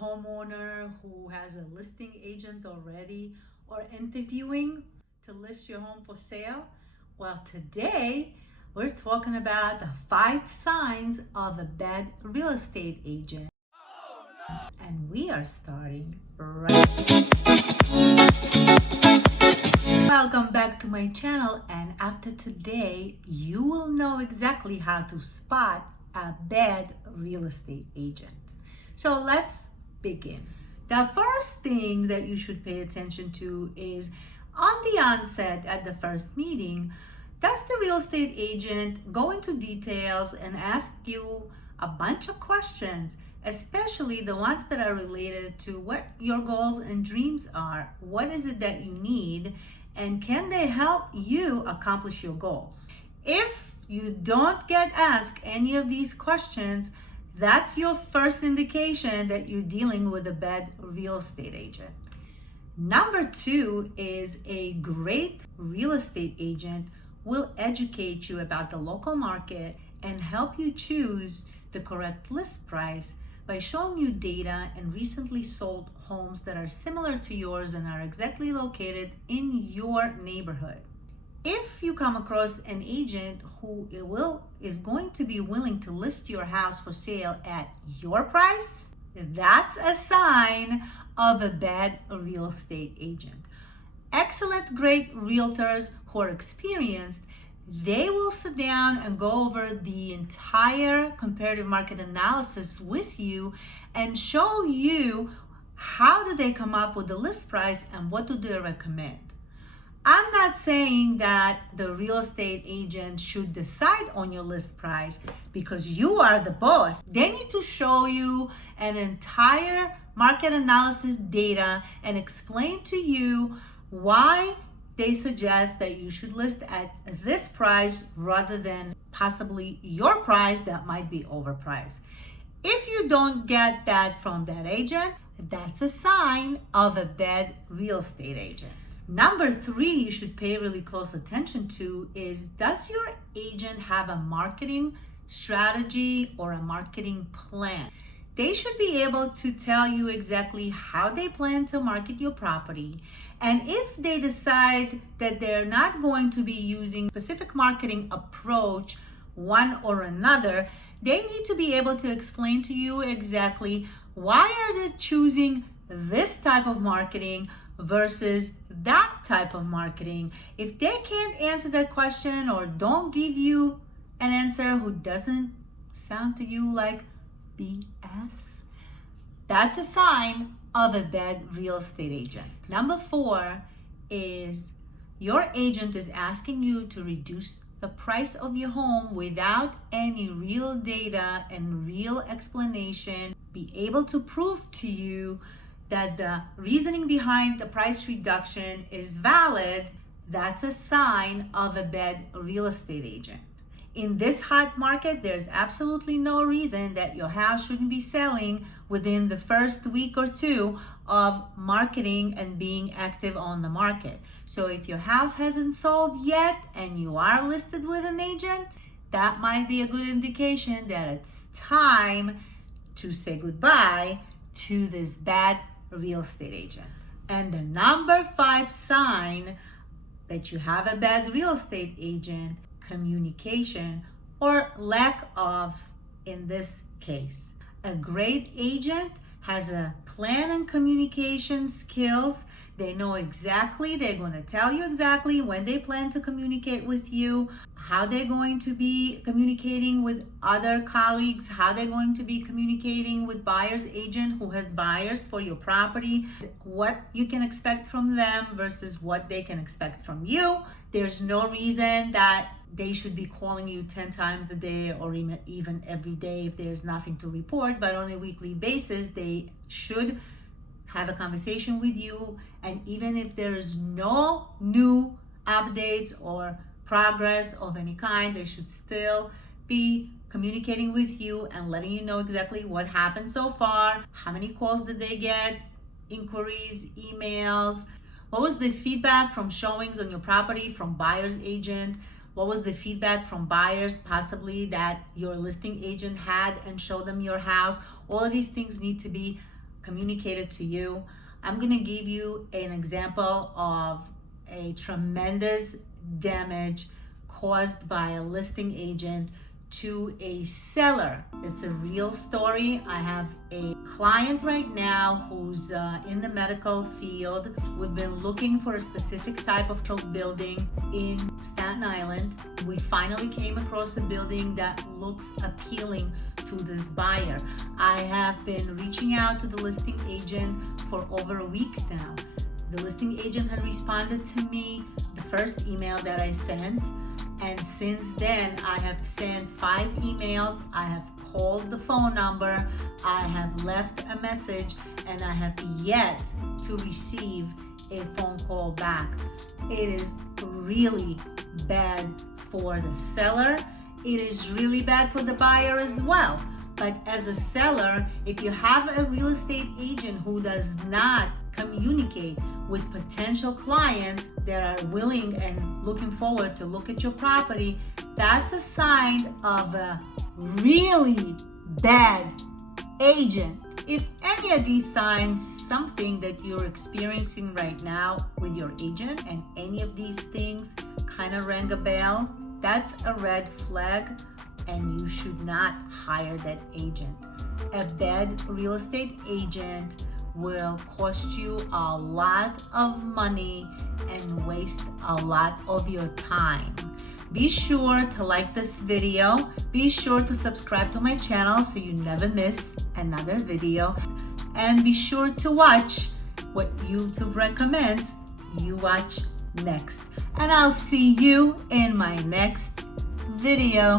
homeowner who has a listing agent already or interviewing to list your home for sale? Well, today we're talking about the 5 signs of a bad real estate agent. And we are starting right now. Welcome back to my channel, and after today you will know exactly how to spot a bad real estate agent. So let's begin. The first thing that you should pay attention to is on the onset at the first meeting, does the real estate agent go into details and ask you a bunch of questions, especially the ones that are related to what your goals and dreams are? What is it that you need? And can they help you accomplish your goals? If you don't get asked any of these questions, that's your first indication that you're dealing with a bad real estate agent. Number 2 is a great real estate agent will educate you about the local market and help you choose the correct list price by showing you data and recently sold homes that are similar to yours and are exactly located in your neighborhood. If you come across an agent who is going to be willing to list your house for sale at your price, that's a sign of a bad real estate agent. Excellent, great realtors who are experienced, they will sit down and go over the entire comparative market analysis with you and show you how do they come up with the list price and what do they recommend. I'm not saying that the real estate agent should decide on your list price because you are the boss. They need to show you an entire market analysis data and explain to you why they suggest that you should list at this price rather than possibly your price that might be overpriced. If you don't get that from that agent, that's a sign of a bad real estate agent. Number 3 you should pay really close attention to is, does your agent have a marketing strategy or a marketing plan? They should be able to tell you exactly how they plan to market your property. And if they decide that they're not going to be using specific marketing approach, one or another, they need to be able to explain to you exactly why are they choosing this type of marketing versus that type of marketing. If they can't answer that question or don't give you an answer who doesn't sound to you like BS, that's a sign of a bad real estate agent. Number 4 is your agent is asking you to reduce the price of your home without any real data and real explanation, be able to prove to you that the reasoning behind the price reduction is valid. That's a sign of a bad real estate agent. In this hot market, there's absolutely no reason that your house shouldn't be selling within the first week or 2 of marketing and being active on the market. So if your house hasn't sold yet and you are listed with an agent, that might be a good indication that it's time to say goodbye to this bad real estate agent. And the number 5 sign that you have a bad real estate agent, communication or lack of in this case. A great agent has a plan and communication skills. They know exactly, they're going to tell you exactly when they plan to communicate with you, how they're going to be communicating with other colleagues, how they're going to be communicating with buyer's agent who has buyers for your property, what you can expect from them versus what they can expect from you. There's no reason that they should be calling you 10 times a day or even every day if there's nothing to report, but on a weekly basis, they should have a conversation with you. And even if there's no new updates or progress of any kind, they should still be communicating with you and letting you know exactly what happened so far, how many calls did they get, inquiries, emails, what was the feedback from showings on your property from buyer's agent, what was the feedback from buyers possibly that your listing agent had and showed them your house. All of these things need to be communicated to you. I'm going to give you an example of a tremendous damage caused by a listing agent to a seller. It's a real story. I have a client right now who's in the medical field. We've been looking for a specific type of building in Staten Island. We finally came across a building that looks appealing to this buyer. I have been reaching out to the listing agent for over a week now. The listing agent had responded to me the first email that I sent, and since then I have sent 5 emails, I have called the phone number, I have left a message, and I have yet to receive a phone call back. It is really bad for the seller. It is really bad for the buyer as well. But as a seller, if you have a real estate agent who does not communicate with potential clients that are willing and looking forward to look at your property, that's a sign of a really bad agent. If any of these signs, something that you're experiencing right now with your agent, and any of these things kind of rang a bell, that's a red flag, and you should not hire that agent. A bad real estate agent will cost you a lot of money and waste a lot of your time. Be sure to like this video. Be sure to subscribe to my channel so you never miss another video. And be sure to watch what YouTube recommends you watch next. And I'll see you in my next video.